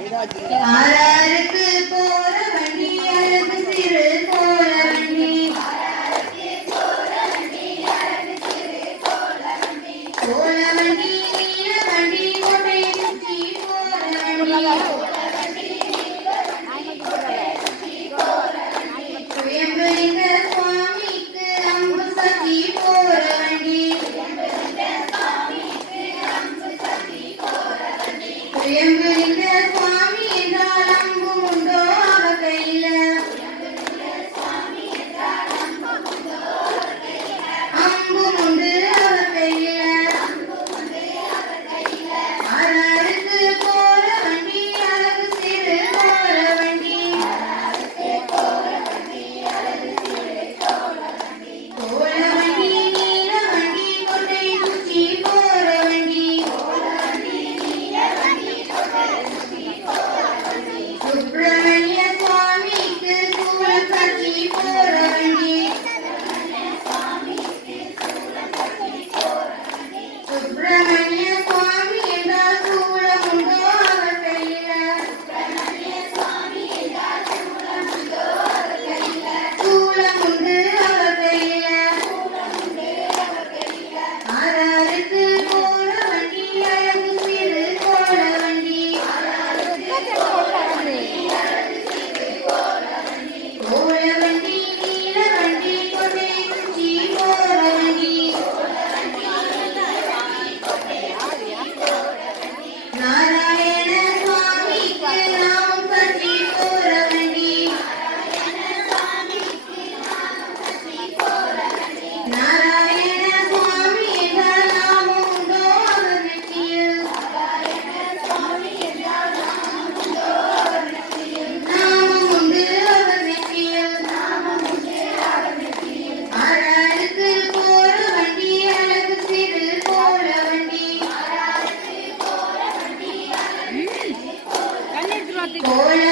ஆறாருக்கு போற வண்டி அழகு சிறு போல வண்டி போல வண்டி நீல வண்டி கொண்டை சுற்றி போல வண்டி சுயம்பலிங்க சுவாமிக்கு அம்பு சத்தி போற வண்டி சுயம்பலிங்க சுவாமி என்றால் அம்பு உண்டோ அவ கையில அம்பு உண்டு அவ கையில ஆறாருக்கு போற வண்டி அழகு சிறு போற வண்டி போல வண்டி நீல வண்டி கொண்டை சுற்றி போற வண்டி சுப்பிரமணிய சுவாமிக்கு சூலம் கட்டி போற வண்டி சுப்பிரமணிய சுவாமி என்றால் சூலம் உண்டோ அவர் கையில சூலம் உண்டு அவர் கையில ஆறாருக்கு போற வண்டி அழகு சிறு போல வண்டி போல வண்டி நீல வண்டி கொண்டை சுற்றி போற வண்டி நாராயண சுவாமிக்கு நாமம் கட்டி போற வண்டி நாராயண சுவாமி என்றால் நாமம் உண்டோ அவர் நெற்றியில் நாமம் உண்டு அவர் நெற்றியில் ஆறாருக்கு போற வண்டி அழகு சிறு போல வண்டி போல